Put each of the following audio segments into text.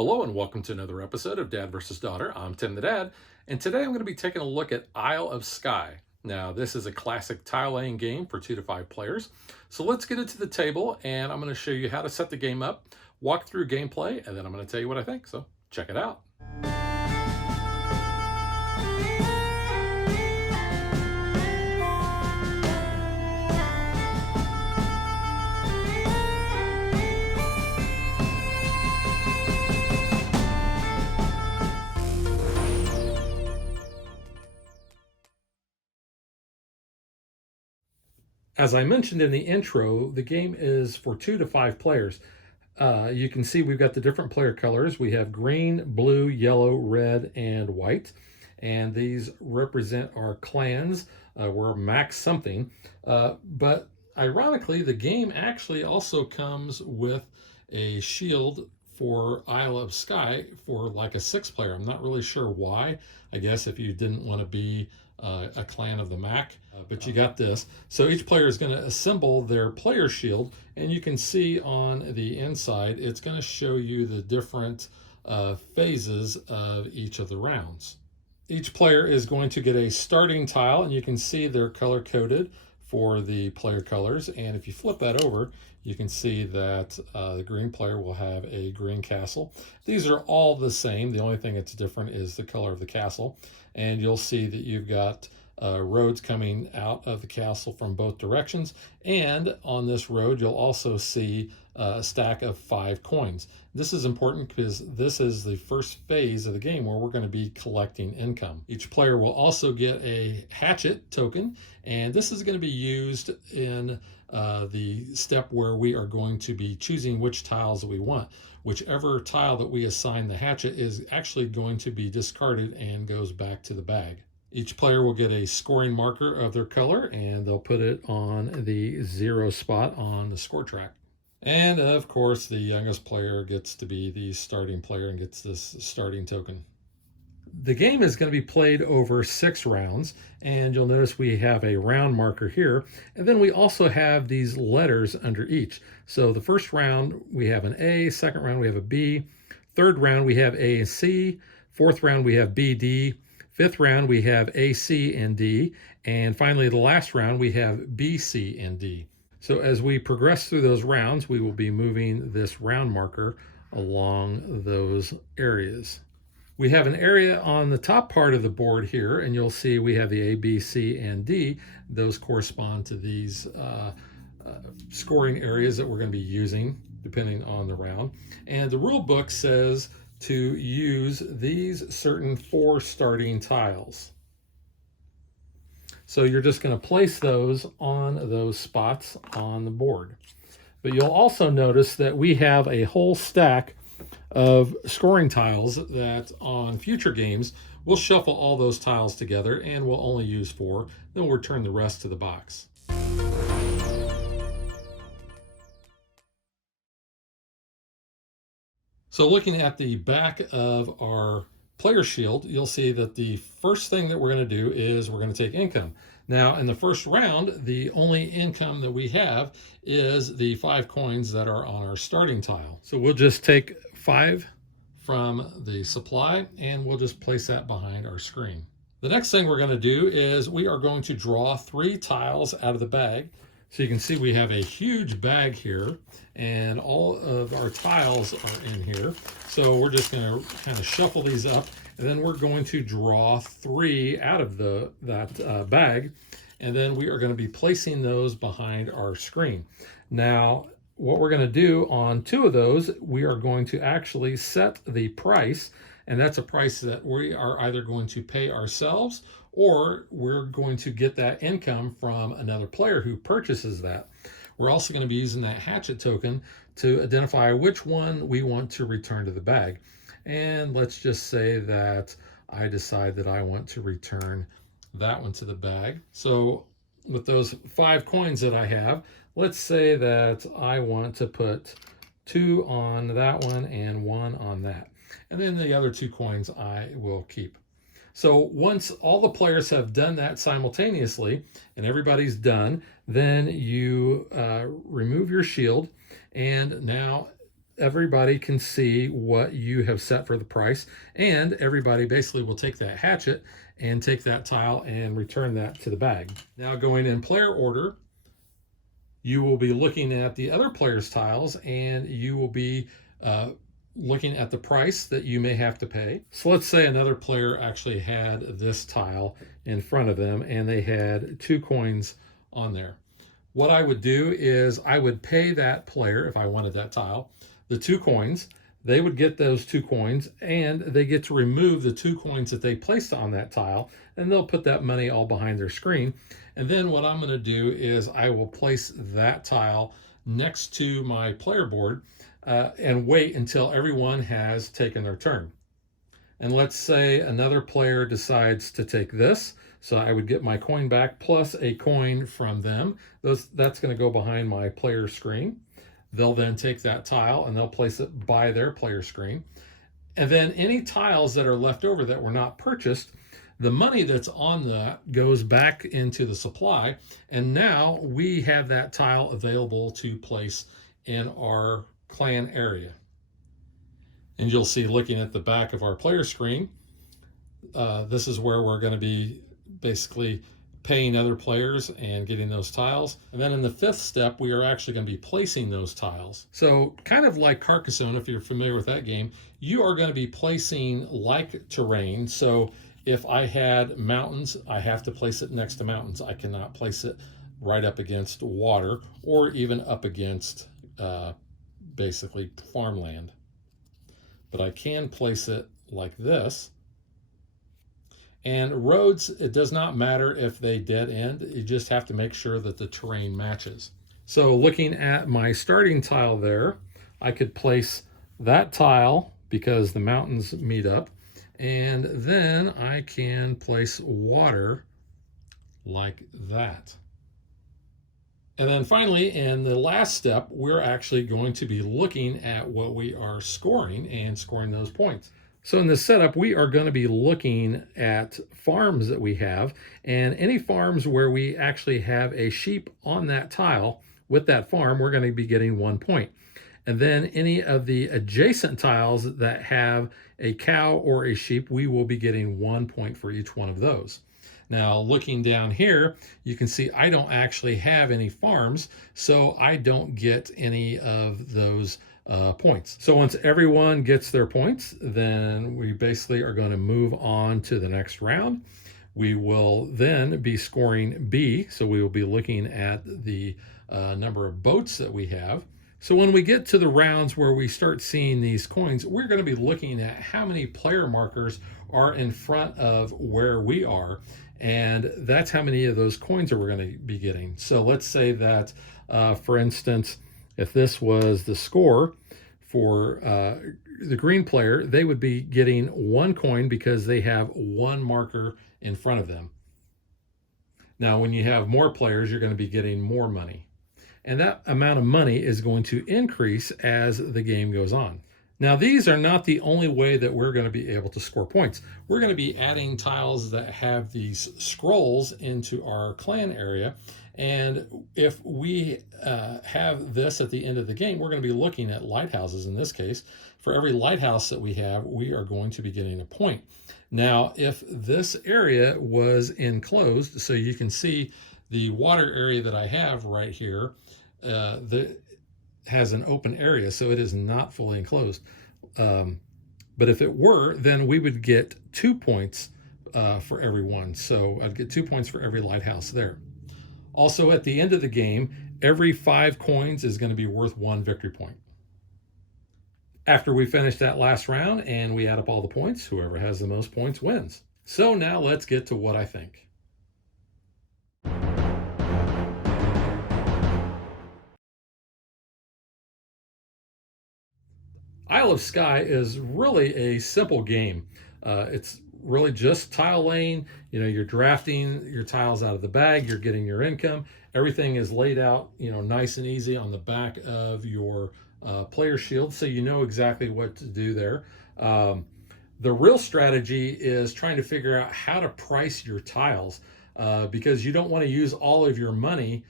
Hello and welcome to another episode of Dad versus Daughter. I'm Tim the Dad, and today I'm going to be taking a look at Isle of Skye. Now, this is a classic tile laying game for 2 to 5 players. So let's get it to the table, and I'm going to show you how to set the game up, walk through gameplay, and then I'm going to tell you what I think. So check it out. As I mentioned in the intro, the game is for 2 to 5 players. You can see we've got the different player colors. We have green, blue, yellow, red, and white. And these represent our clans. We're max something. But ironically, the game actually also comes with a shield for Isle of Skye for like a 6-player. I'm not really sure why. I guess if you didn't want to be a clan of the Mac, but you got this. So each player is going to assemble their player shield, and you can see on the inside, it's going to show you the different phases of each of the rounds. Each player is going to get a starting tile, and you can see they're color coded for the player colors. And if you flip that over, you can see that the green player will have a green castle. These are all the same. The only thing that's different is the color of the castle. And you'll see that you've got roads coming out of the castle from both directions. And on this road, you'll also see a stack of 5 coins. This is important because this is the first phase of the game where we're going to be collecting income. Each player will also get a hatchet token, and this is going to be used in the step where we are going to be choosing which tiles that we want. Whichever tile that we assign the hatchet is actually going to be discarded and goes back to the bag. Each player will get a scoring marker of their color, and they'll put it on the 0 spot on the score track. And of course, the youngest player gets to be the starting player and gets this starting token. The game is going to be played over 6 rounds, and you'll notice we have a round marker here, and then we also have these letters under each. So the first round we have an A, second round we have a B, third round we have A and C, fourth round we have B, D, fifth round we have A, C, and D, and finally the last round we have B, C, and D. So as we progress through those rounds, we will be moving this round marker along those areas. We have an area on the top part of the board here, and you'll see we have the A, B, C, and D. Those correspond to these scoring areas that we're going to be using depending on the round. And the rule book says to use these certain 4 starting tiles. So you're just going to place those on those spots on the board. But you'll also notice that we have a whole stack of scoring tiles that on future games we'll shuffle all those tiles together and we'll only use 4, then we'll return the rest to the box. So looking at the back of our player shield, you'll see that the first thing that we're going to do is we're going to take income. Now in the first round, the only income that we have is the 5 coins that are on our starting tile. So we'll just take 5 from the supply and we'll just place that behind our screen. The next thing we're going to do is we are going to draw 3 tiles out of the bag. So you can see we have a huge bag here and all of our tiles are in here. So we're just going to kind of shuffle these up, and then we're going to draw 3 out of that bag, and then we are going to be placing those behind our screen. Now what we're going to do on 2 of those, we are going to actually set the price, and that's a price that we are either going to pay ourselves or we're going to get that income from another player who purchases that. We're also going to be using that hatchet token to identify which one we want to return to the bag. And let's just say that I decide that I want to return that one to the bag. So with those 5 coins that I have, let's say that I want to put 2 on that one and 1 on that. And then the other 2 coins I will keep. So once all the players have done that simultaneously and everybody's done, then you remove your shield, and now everybody can see what you have set for the price, and everybody basically will take that hatchet and take that tile and return that to the bag. Now, going in player order, you will be looking at the other players' tiles, and you will be looking at the price that you may have to pay. So let's say another player actually had this tile in front of them and they had 2 coins on there. What I would do is I would pay that player, if I wanted that tile, the 2 coins. They would get those 2 coins, and they get to remove the 2 coins that they placed on that tile, and they'll put that money all behind their screen. And then what I'm going to do is I will place that tile next to my player board and wait until everyone has taken their turn. And let's say another player decides to take this. So I would get my coin back plus a coin from them. That's going to go behind my player screen. They'll then take that tile and they'll place it by their player screen. And then any tiles that are left over that were not purchased, the money that's on that goes back into the supply. And now we have that tile available to place in our clan area. And you'll see, looking at the back of our player screen, this is where we're going to be basically paying other players and getting those tiles. And then in the 5th step, we are actually going to be placing those tiles. So kind of like Carcassonne, if you're familiar with that game, you are going to be placing like terrain. So if I had mountains, I have to place it next to mountains. I cannot place it right up against water or even up against basically farmland. But I can place it like this. And roads, it does not matter if they dead end. You just have to make sure that the terrain matches. So looking at my starting tile there, I could place that tile because the mountains meet up. And then I can place water like that. And then finally, in the last step, we're actually going to be looking at what we are scoring and scoring those points. So in this setup, we are going to be looking at farms that we have, and any farms where we actually have a sheep on that tile with that farm, we're going to be getting 1 point. And then any of the adjacent tiles that have a cow or a sheep, we will be getting 1 point for each one of those. Now, looking down here, you can see I don't actually have any farms, so I don't get any of those points. So once everyone gets their points, then we basically are going to move on to the next round. We will then be scoring B, so we will be looking at the number of boats that we have. So when we get to the rounds where we start seeing these coins, we're going to be looking at how many player markers are in front of where we are, and that's how many of those coins are we're going to be getting. So let's say that, for instance, if this was the score for the green player, they would be getting 1 coin because they have 1 marker in front of them. Now, when you have more players, you're going to be getting more money. And that amount of money is going to increase as the game goes on. Now, these are not the only way that we're going to be able to score points. We're going to be adding tiles that have these scrolls into our clan area. And if we have this at the end of the game, we're going to be looking at lighthouses in this case. For every lighthouse that we have, we are going to be getting a point. Now, if this area was enclosed, so you can see the water area that I have right here, that has an open area, so it is not fully enclosed. But if it were, then we would get 2 points for every one. So I'd get 2 points for every lighthouse there. Also, at the end of the game, every 5 coins is going to be worth 1 victory point. After we finish that last round and we add up all the points, whoever has the most points wins. So now let's get to what I think. Isle of Skye is really a simple game. It's really just tile laying. You know, you're drafting your tiles out of the bag, you're getting your income. Everything is laid out, you know, nice and easy on the back of your player shield, so you know exactly what to do there. The real strategy is trying to figure out how to price your tiles, because you don't want to use all of your money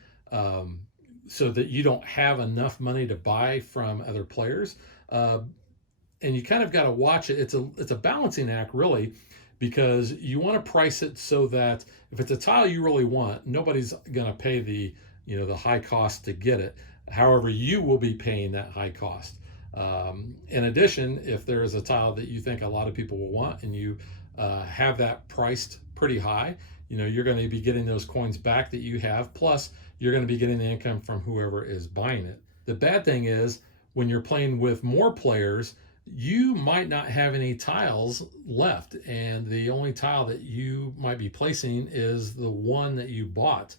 so that you don't have enough money to buy from other players. Uh, and you kind of got to watch it. It's a balancing act, really, because you want to price it so that if it's a tile you really want, nobody's going to pay the high cost to get it. However, you will be paying that high cost. In addition, if there is a tile that you think a lot of people will want and you have that priced pretty high, you're going to be getting those coins back that you have. Plus, you're going to be getting the income from whoever is buying it. The bad thing is when you're playing with more players, you might not have any tiles left, and the only tile that you might be placing is the one that you bought.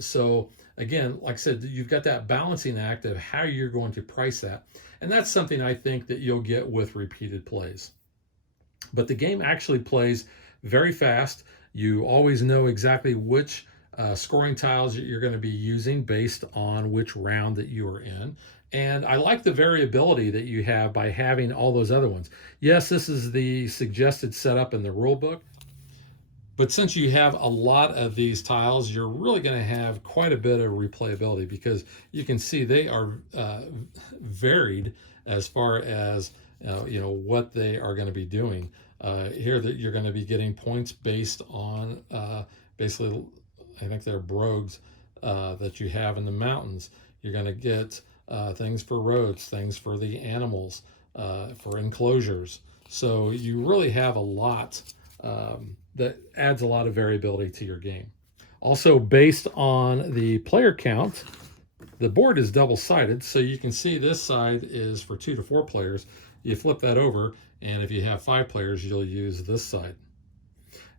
So again, like I said, you've got that balancing act of how you're going to price that, and that's something I think that you'll get with repeated plays. But the game actually plays very fast. You always know exactly which scoring tiles you're going to be using based on which round that you are in. And I like the variability that you have by having all those other ones. Yes, this is the suggested setup in the rule book, but since you have a lot of these tiles, you're really going to have quite a bit of replayability, because you can see they are varied as far as what they are going to be doing. Here that you're going to be getting points based on basically, I think they're brogues that you have in the mountains. You're going to get things for roads, things for the animals, for enclosures. So you really have a lot that adds a lot of variability to your game. Also, based on the player count, the board is double-sided, so you can see this side is for 2 to 4 players. You flip that over, and if you have 5 players, you'll use this side.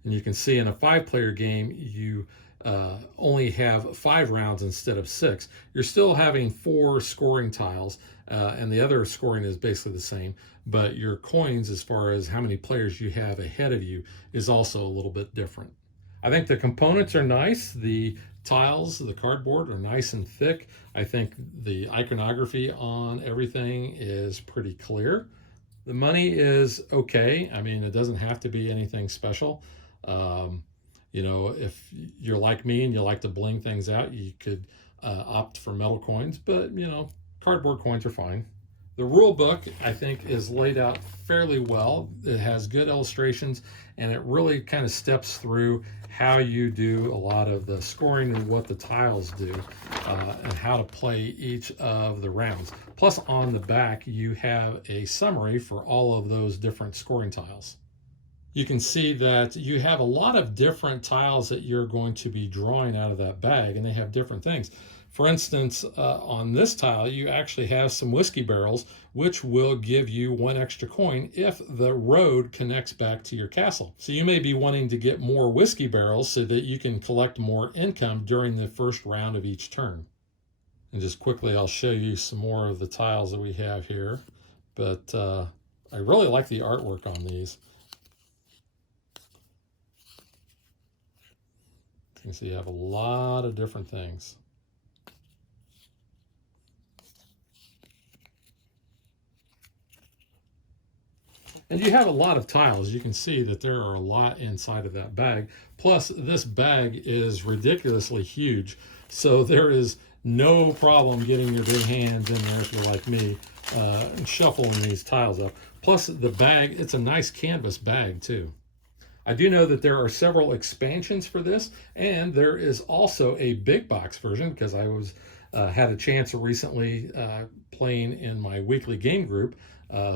And you can see in a 5-player game, you only have 5 rounds instead of 6. You're still having 4 scoring tiles, and the other scoring is basically the same, but your coins, as far as how many players you have ahead of you, is also a little bit different. I think the components are nice. The tiles, the cardboard, are nice and thick. I think the iconography on everything is pretty clear. The money is okay. I mean, it doesn't have to be anything special. If you're like me and you like to bling things out, you could opt for metal coins, but cardboard coins are fine. The rule book, I think, is laid out fairly well. It has good illustrations, and it really kind of steps through how you do a lot of the scoring and what the tiles do, and how to play each of the rounds. Plus, on the back, you have a summary for all of those different scoring tiles. You can see that you have a lot of different tiles that you're going to be drawing out of that bag, and they have different things. For instance, on this tile, you actually have some whiskey barrels, which will give you 1 extra coin if the road connects back to your castle. So you may be wanting to get more whiskey barrels so that you can collect more income during the first round of each turn. And just quickly, I'll show you some more of the tiles that we have here. But I really like the artwork on these. You can see you have a lot of different things. And you have a lot of tiles. You can see that there are a lot inside of that bag. Plus, this bag is ridiculously huge, so there is no problem getting your big hands in there if you're like me, and shuffling these tiles up. Plus, the bag, it's a nice canvas bag too. I do know that there are several expansions for this, and there is also a big box version, because I had a chance recently playing in my weekly game group.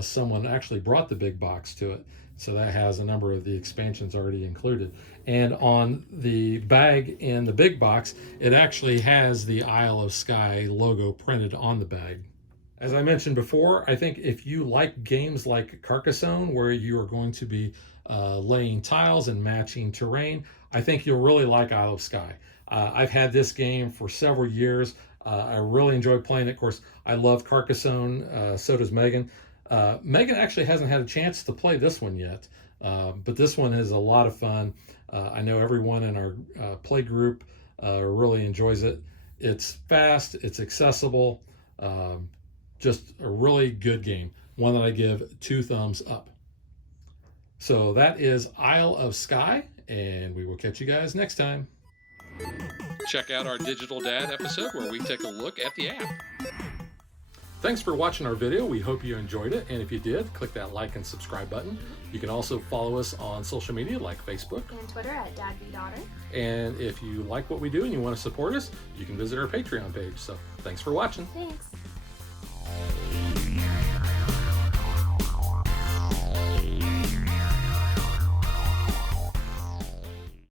Someone actually brought the big box to it, so that has a number of the expansions already included. And on the bag in the big box, it actually has the Isle of Skye logo printed on the bag. As I mentioned before, I think if you like games like Carcassonne, where you are going to be laying tiles and matching terrain, I think you'll really like Isle of Skye. I've had this game for several years. I really enjoy playing it. Of course, I love Carcassonne, so does Megan. Megan actually hasn't had a chance to play this one yet, but this one is a lot of fun. I know everyone in our play group really enjoys it. It's fast, it's accessible, just a really good game. One that I give 2 thumbs up. So that is Isle of Skye, and we will catch you guys next time. Check out our Digital Dad episode where we take a look at the app. Thanks for watching our video. We hope you enjoyed it. And if you did, click that like and subscribe button. You can also follow us on social media like Facebook and Twitter at DadBeDaughter. And if you like what we do and you want to support us, you can visit our Patreon page. So thanks for watching. Thanks.